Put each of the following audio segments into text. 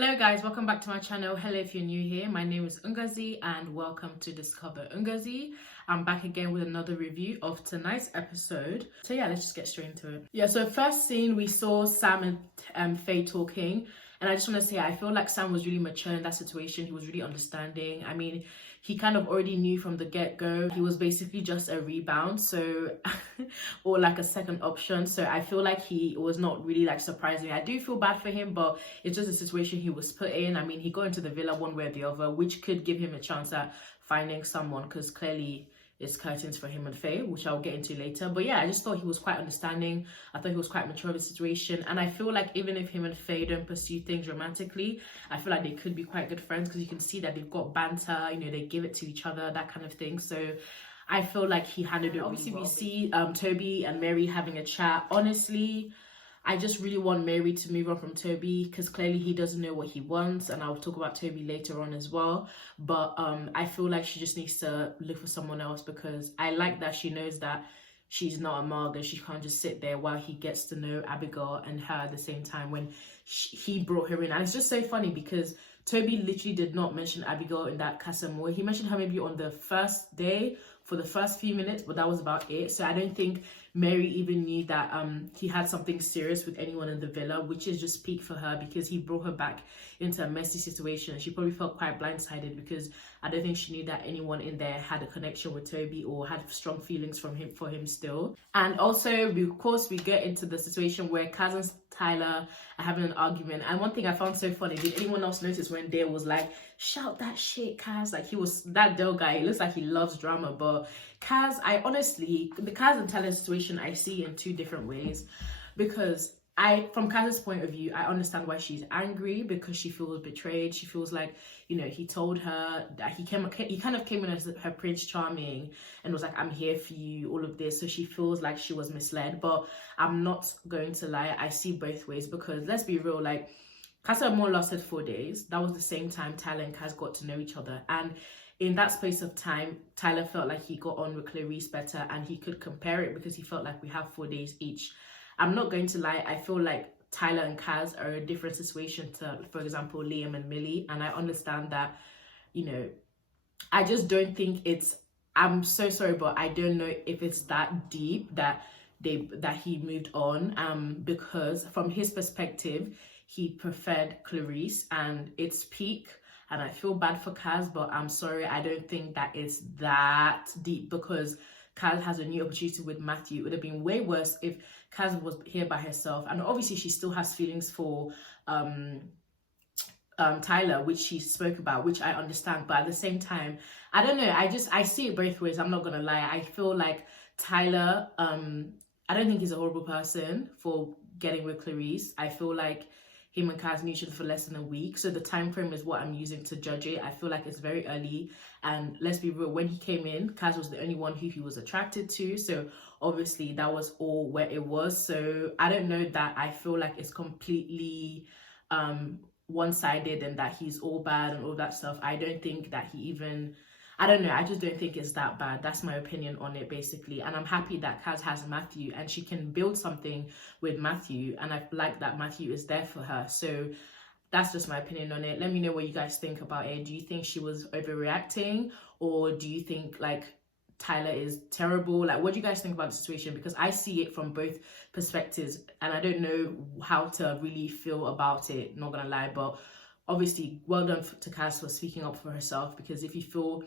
Hello guys, welcome back to my channel. Hello if you're new here. My name is Ngozi and welcome to DiscoverNgozi. I'm back again with another review of tonight's episode. So yeah, let's just get straight into it. Yeah, so first scene we saw Sam and Faye talking, and I just want to say I feel like Sam was really mature in that situation. He was really understanding. I mean, he kind of already knew from the get-go he was basically just a rebound, so or like a second option. So I feel like he was not really like surprising. I do feel bad for him, but it's just a situation he was put in. I mean, he got into the villa one way or the other, which could give him a chance at finding someone, because clearly it's curtains for him and Faye, which I'll get into later. But yeah, I just thought he was quite understanding. I thought he was quite mature of the situation. And I feel like even if him and Faye don't pursue things romantically, I feel like they could be quite good friends, because you can see that they've got banter, you know, they give it to each other, that kind of thing. So I feel like he handled it really well. Obviously, we see Toby and Mary having a chat. Honestly, I just really want Mary to move on from Toby, because clearly he doesn't know what he wants, and I'll talk about Toby later on as well. But I feel like she just needs to look for someone else, because I like that she knows that she's not a mug and she can't just sit there while he gets to know Abigail and her at the same time when he brought her in. And it's just so funny because Toby literally did not mention Abigail in that Casa Amor. He mentioned her maybe on the first day for the first few minutes, but that was about it. So I don't think Mary even knew that he had something serious with anyone in the villa, which is just peak for her, because he brought her back into a messy situation. She probably felt quite blindsided, because I don't think she knew that anyone in there had a connection with Toby or had strong feelings for him still. And also, of course, we get into the situation where Kaz and Tyler are having an argument. And one thing I found so funny, did anyone else notice when Dale was like, shout that shit, Kaz? Like, he was that Dale guy. It looks like he loves drama, but Kaz, I honestly, the Kaz and Tyler situation I see in two different ways, because from Kaz's point of view, I understand why she's angry, because she feels betrayed. She feels like, you know, he told her that he kind of came in as her Prince Charming and was like, I'm here for you, all of this. So she feels like she was misled. But I'm not going to lie, I see both ways, because let's be real, like, Casa Amor lasted 4 days. That was the same time Tyler and Kaz got to know each other. And in that space of time, Tyler felt like he got on with Clarice better, and he could compare it because he felt like we have 4 days each. I'm not going to lie, I feel like Tyler and Kaz are a different situation to, for example, Liam and Millie. And I understand that, you know, I just don't think I'm so sorry, but I don't know if it's that deep that he moved on, because from his perspective, he preferred Clarice, and it's peak. And I feel bad for Kaz, but I'm sorry, I don't think that it's that deep, because Kaz has a new opportunity with Matthew. It would have been way worse if Kaz was here by herself. And obviously she still has feelings for Tyler, which she spoke about, which I understand. But at the same time, I don't know, I see it both ways. I'm not gonna lie. I feel like Tyler, I don't think he's a horrible person for getting with Clarice. I feel like him and Kaz knew each other for less than a week, so the time frame is what I'm using to judge it. I feel like it's very early, and let's be real, when he came in, Kaz was the only one who he was attracted to, so obviously that was all where it was. So I don't know that I feel like it's completely one-sided and that he's all bad and all that stuff. I don't think that he even, I don't know, I just don't think it's that bad. That's my opinion on it, basically. And I'm happy that Kaz has Matthew and she can build something with Matthew, and I like that Matthew is there for her. So that's just my opinion on it. Let me know what you guys think about it. Do you think she was overreacting, or do you think like Tyler is terrible? Like, what do you guys think about the situation? Because I see it from both perspectives and I don't know how to really feel about it, not gonna lie. But obviously, well done to Kaz for speaking up for herself, because if you feel,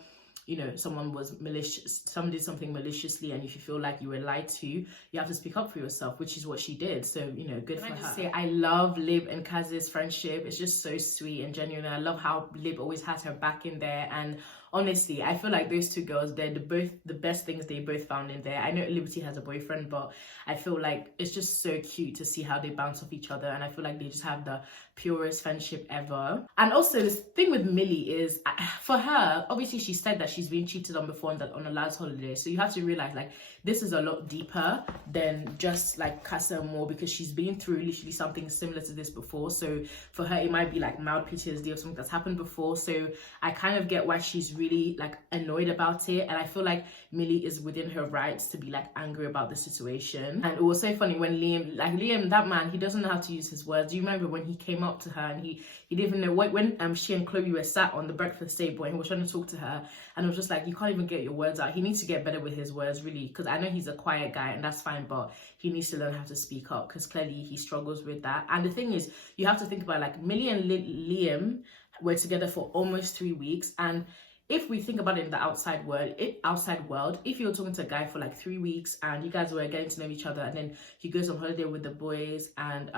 you know, someone did something maliciously, and if you feel like you were lied to, you have to speak up for yourself, which is what she did. So, you know, good for her. I just say, I love Lib and Kaz's friendship. It's just so sweet and genuine. I love how Lib always has her back in there, and honestly, I feel like those two girls, they're the best things they both found in there. I know Liberty has a boyfriend, but I feel like it's just so cute to see how they bounce off each other, and I feel like they just have the purest friendship ever. And also, this thing with Millie is, for her, obviously she said that she's been cheated on before on a last holiday, so you have to realize, like, this is a lot deeper than just like Casa Amor, because she's been through literally something similar to this before. So for her, it might be like mild PTSD or something that's happened before. So I kind of get why she's really like annoyed about it, and I feel like Millie is within her rights to be like angry about the situation. And it was so funny when Liam, that man, he doesn't know how to use his words. Do you remember when he came up to her and he didn't even know when she and Chloe were sat on the breakfast table and he was trying to talk to her, and it was just like, you can't even get your words out. He needs to get better with his words, really, because I know he's a quiet guy and that's fine, but he needs to learn how to speak up, because clearly he struggles with that. And the thing is, you have to think about, like, Millie and Liam were together for almost 3 weeks, and if we think about it in the outside world, if you're talking to a guy for like 3 weeks and you guys were getting to know each other, and then he goes on holiday with the boys and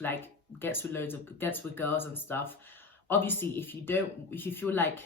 like gets with girls and stuff, obviously if you feel like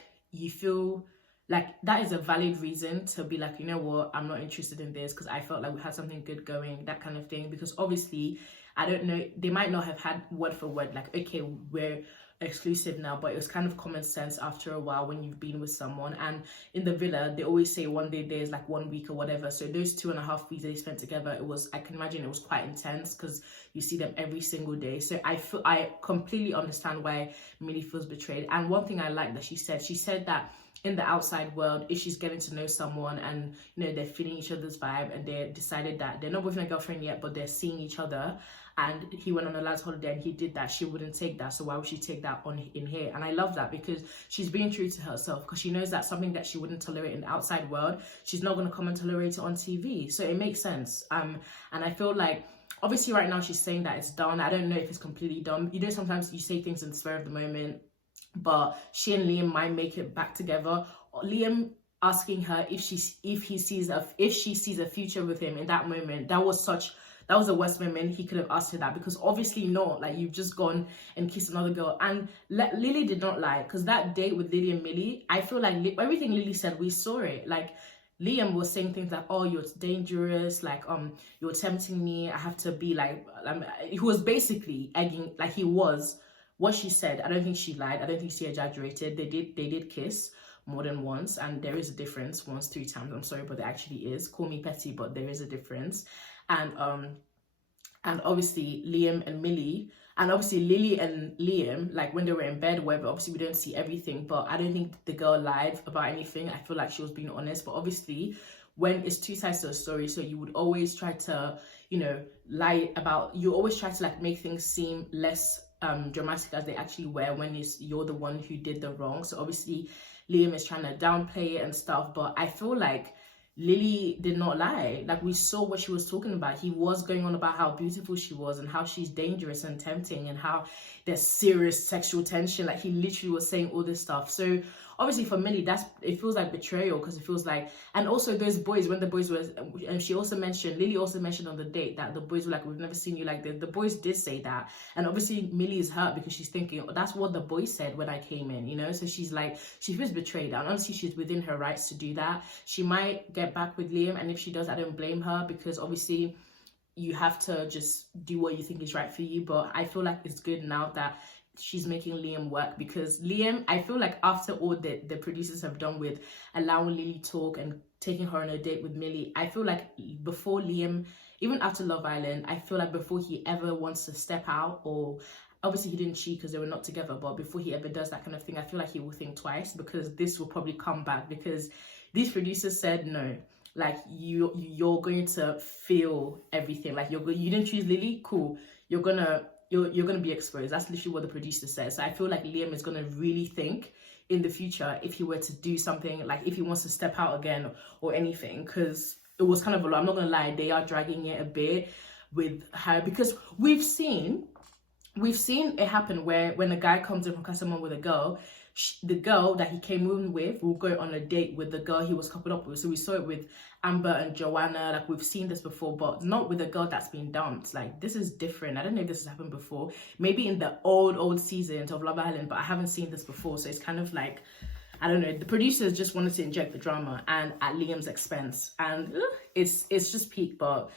that is a valid reason to be like, you know what, I'm not interested in this because I felt like we had something good going, that kind of thing. Because obviously, I don't know, they might not have had word for word like, okay, we're exclusive now, but it was kind of common sense after a while when you've been with someone. And in the villa, they always say one day there's like 1 week or whatever, so those 2.5 weeks they spent together, I can imagine it was quite intense because you see them every single day. So I completely understand why Millie feels betrayed. And one thing I like that she said that in the outside world, if she's getting to know someone and, you know, they're feeling each other's vibe and they decided that they're not boyfriend and girlfriend yet, but they're seeing each other, and he went on a lad's holiday and he did that, she wouldn't take that. So why would she take that on in here? And I love that, because she's being true to herself, because she knows that's something that she wouldn't tolerate in the outside world. She's not going to come and tolerate it on TV. So it makes sense. And I feel like, obviously right now she's saying that it's done. I don't know if it's completely done. You know, sometimes you say things in the spur of the moment, but she and Liam might make it back together. Liam asking her if she sees a future with him in that moment, that was the worst moment he could have asked her that, because obviously not. Like, you've just gone and kissed another girl. And Lily did not lie, because that date with Lily and Millie, I feel like everything Lily said, we saw it. Like, Liam was saying things like, oh, you're dangerous, like, you're tempting me, I have to be like, he was basically egging, like, he was what she said. I don't think she lied. I don't think she exaggerated. They did kiss more than once, and there is a difference. Once, 3 times, I'm sorry, but there actually is. Call me petty, but there is a difference. And obviously Liam and Millie, and obviously Lily and Liam, like when they were in bed, whatever, obviously we don't see everything, but I don't think the girl lied about anything. I feel like she was being honest. But obviously, when it's 2 sides to a story, so you would always try to, you know, you always try to like make things seem less dramatic as they actually were when you're the one who did the wrong. So obviously Liam is trying to downplay it and stuff, but I feel like Lily did not lie. Like, we saw what she was talking about. He was going on about how beautiful she was and how she's dangerous and tempting and how there's serious sexual tension. Like, he literally was saying all this stuff. So obviously for Millie, it feels like betrayal, because it feels like, and also those boys, when the boys were, and Lily also mentioned on the date that the boys were like, we've never seen you like this. The boys did say that, and obviously Millie is hurt because she's thinking, oh, that's what the boys said when I came in, you know. So she's like, she feels betrayed, and honestly she's within her rights to do that. She might get back with Liam, and if she does, I don't blame her, because obviously you have to just do what you think is right for you. But I feel like it's good now that she's making Liam work, because Liam, I feel like after all the producers have done with allowing Lily talk and taking her on a date with Millie, I feel like before Liam, even after Love Island, I feel like before he ever wants to step out, or obviously he didn't cheat because they were not together, but before he ever does that kind of thing, I feel like he will think twice, because this will probably come back, because these producers said no. Like, you're going to feel everything. Like, you didn't choose Lily, cool, you're gonna be exposed. That's literally what the producer says. So I feel like Liam is gonna really think in the future if he were to do something, like if he wants to step out again or anything, because it was kind of a lot. I'm not gonna lie, they are dragging it a bit with her, because we've seen it happen where when a guy comes in from someone with a girl, the girl that he came in with will go on a date with the girl he was coupled up with. So we saw it with Amber and Joanna. Like, we've seen this before, but not with a girl that's been dumped. Like, this is different. I don't know if this has happened before. Maybe in the old seasons of Love Island, but I haven't seen this before. So it's kind of like, I don't know. The producers just wanted to inject the drama, and at Liam's expense. And it's just peak, but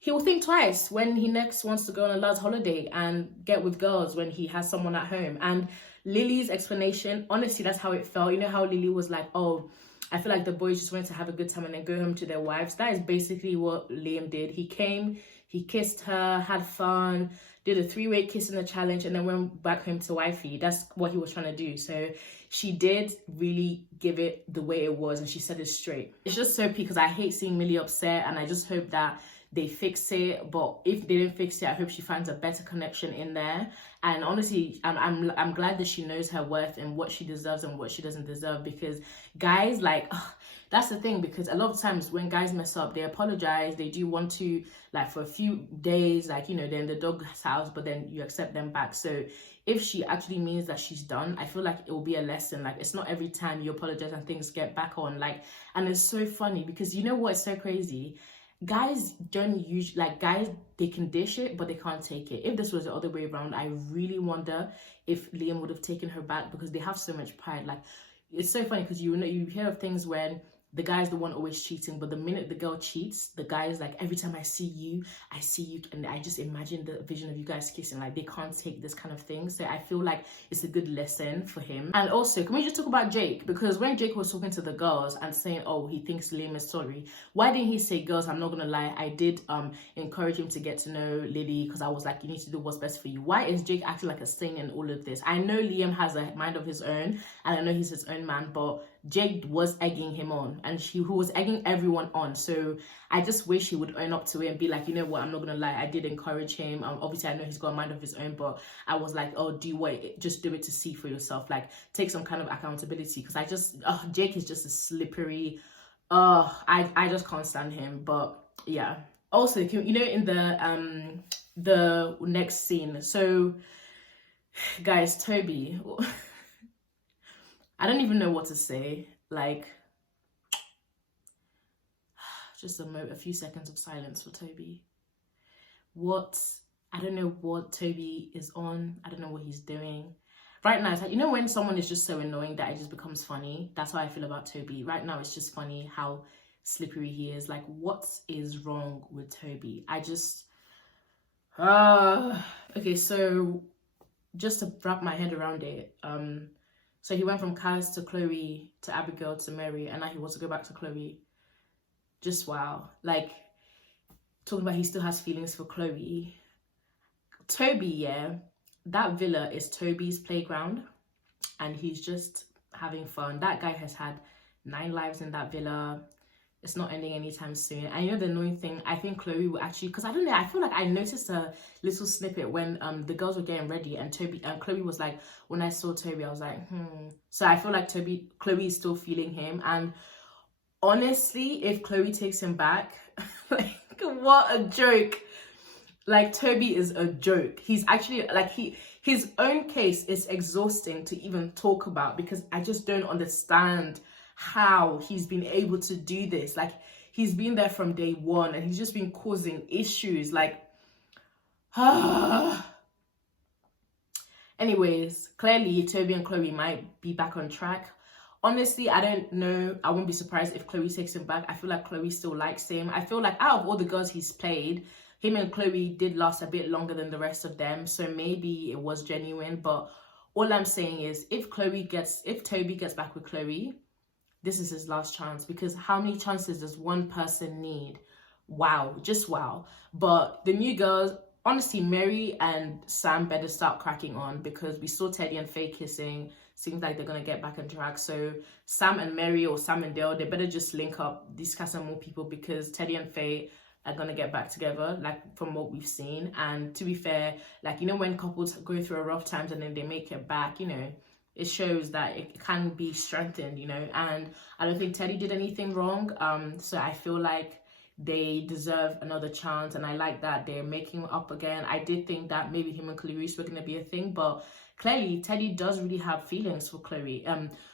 he will think twice when he next wants to go on a lad's holiday and get with girls when he has someone at home. And Lily's explanation, honestly, that's how it felt. You know how Lily was like, oh, I feel like the boys just wanted to have a good time and then go home to their wives. That is basically what Liam did. He came, he kissed her, had fun, did a 3-way kiss in the challenge, and then went back home to wifey. That's what he was trying to do. So she did really give it the way it was, and she said it straight. It's just so because I hate seeing Millie upset, and I just hope that they fix it. But if they didn't fix it, I hope she finds a better connection in there. And honestly, I'm glad that she knows her worth and what she deserves and what she doesn't deserve, because guys, like, that's the thing, because a lot of times when guys mess up, they apologize, they do want to, like, for a few days, like, you know, they're in the dog's house, but then you accept them back. So if she actually means that she's done, I feel like it will be a lesson. Like, it's not every time you apologize and things get back on. Like, and it's so funny because you know what's so crazy? Guys don't usually, like, guys, they can dish it, but they can't take it. If this was the other way around, I really wonder if Liam would have taken her back, because they have so much pride. Like, it's so funny because you know, you hear of things when the guy's the one always cheating, but the minute the girl cheats, the guy is like, every time I see you, and I just imagine the vision of you guys kissing. Like, they can't take this kind of thing. So I feel like it's a good lesson for him. And also, can we just talk about Jake? Because when Jake was talking to the girls and saying, oh, he thinks Liam is sorry, why didn't he say, girls, I'm not gonna lie, I did encourage him to get to know Lily, because I was like, you need to do what's best for you. Why is Jake acting like a saint in all of this? I know Liam has a mind of his own, and I know he's his own man, but Jake was egging him on, and who was egging everyone on. So I just wish he would own up to it and be like, you know what, I'm not gonna lie, I did encourage him. Obviously I know he's got a mind of his own, but I was like, oh, just do it to see for yourself. Like, take some kind of accountability, because I just Jake is just a slippery, I just can't stand him. But yeah, also, you know, in the next scene, so guys, Toby, I don't even know what to say. Like, just a few seconds of silence for Toby. I don't know what Toby is on. I don't know what he's doing. Right now, it's like, you know, when someone is just so annoying that it just becomes funny? That's how I feel about Toby. Right now, it's just funny how slippery he is. Like, what is wrong with Toby? I just... okay, so just to wrap my head around it, so he went from Kaz to Chloe to Abigail to Mary, and now he wants to go back to Chloe. Just wow. Like, talking about he still has feelings for Chloe. Toby, yeah, that villa is Toby's playground, and he's just having fun. That guy has had 9 lives in that villa. It's not ending anytime soon. And you know the annoying thing, I think Chloe will actually, because I don't know, I feel like I noticed a little snippet when the girls were getting ready, and Chloe was like, when I saw Toby, I was like, So I feel like Chloe is still feeling him. And honestly, if Chloe takes him back, like, what a joke. Like, Toby is a joke. He's actually, like, his own case is exhausting to even talk about, because I just don't understand how he's been able to do this. Like, he's been there from day one, and he's just been causing issues. Like, anyways, clearly Toby and Chloe might be back on track. Honestly, I don't know. I won't be surprised if Chloe takes him back. I feel like Chloe still likes him. I feel like out of all the girls he's played, him and Chloe did last a bit longer than the rest of them. So maybe it was genuine. But all I'm saying is, if Toby gets back with Chloe, this is his last chance. Because how many chances does one person need? Wow, just wow. But the new girls, honestly, Mary and Sam better start cracking on, because we saw Teddy and Faye kissing. Seems like they're going to get back on track. So Sam and Mary, or Sam and Dale, they better just link up, discuss some more people, because Teddy and Faye are going to get back together, like, from what we've seen. And to be fair, like, you know, when couples go through a rough times and then they make it back, you know, it shows that it can be strengthened, you know. And I don't think Teddy did anything wrong. So I feel like they deserve another chance, and I like that they're making up again. I did think that maybe him and Clarice were going to be a thing, but clearly Teddy does really have feelings for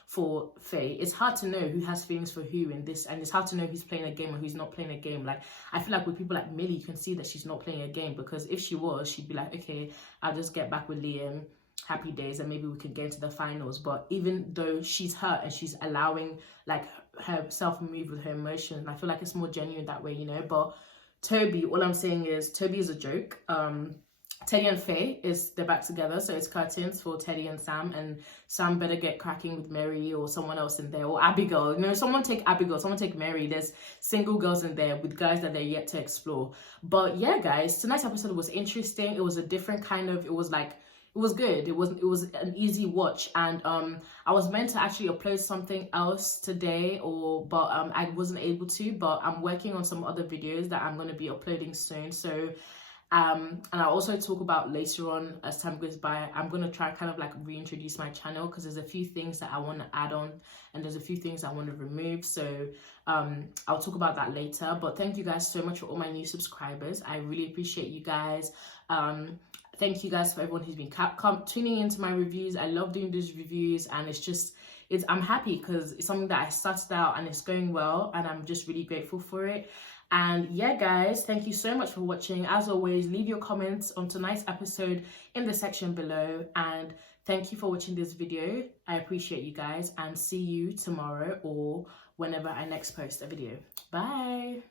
for Faye. It's hard to know who has feelings for who in this, and it's hard to know who's playing a game or who's not playing a game. Like, I feel like with people like Millie, you can see that she's not playing a game, because if she was, she'd be like, okay, I'll just get back with Liam, happy days, and maybe we could get into the finals. But even though she's hurt and she's allowing, like, herself move with her emotions, and I feel like it's more genuine that way, you know. But Toby, all I'm saying is Toby is a joke. Teddy and Faye they're back together, so it's curtains for Teddy and Sam better get cracking with Mary or someone else in there, or Abigail. You know, someone take Abigail, someone take Mary. There's single girls in there with guys that they're yet to explore. But yeah, guys, tonight's episode was interesting. It was a different kind of, it was good. It was an easy watch, and I was meant to actually upload something else today, but I wasn't able to. But I'm working on some other videos that I'm going to be uploading soon. So and I'll also talk about later on as time goes by. I'm going to try kind of like reintroduce my channel, because there's a few things that I want to add on and there's a few things I want to remove. So I'll talk about that later. But thank you guys so much for all my new subscribers. I really appreciate you guys. Thank you guys for everyone who's been tuning into my reviews. I love doing these reviews, and I'm happy because it's something that I started out and it's going well, and I'm just really grateful for it. And yeah, guys, thank you so much for watching. As always, leave your comments on tonight's episode in the section below, and thank you for watching this video. I appreciate you guys, and see you tomorrow or whenever I next post a video. Bye.